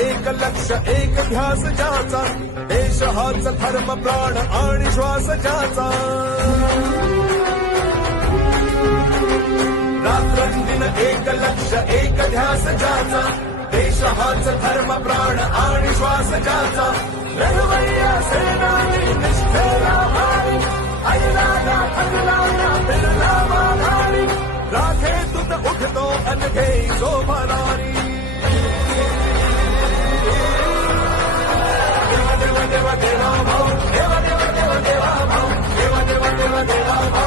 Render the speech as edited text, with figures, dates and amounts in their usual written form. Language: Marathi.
एक लक्ष एक ध्यास ज्याचा, देश हाच धर्म प्राण आणि श्वास ज्याचा. रात्रंदिन एक लक्ष एक ध्यास ज्याचा, देश हाच धर्म प्राण आणि श्वास ज्याचा. लढवय्या सेनानी निष्ठेला भारी, अडला ना थकला ना फिरला माघारी. राखे तुत उठतो अनघे शोभा नारी. देवा देवा देवा देवा भाऊ, देवा देवा देवा देवा भाऊ, देवा देवा देवा देवा भाऊ.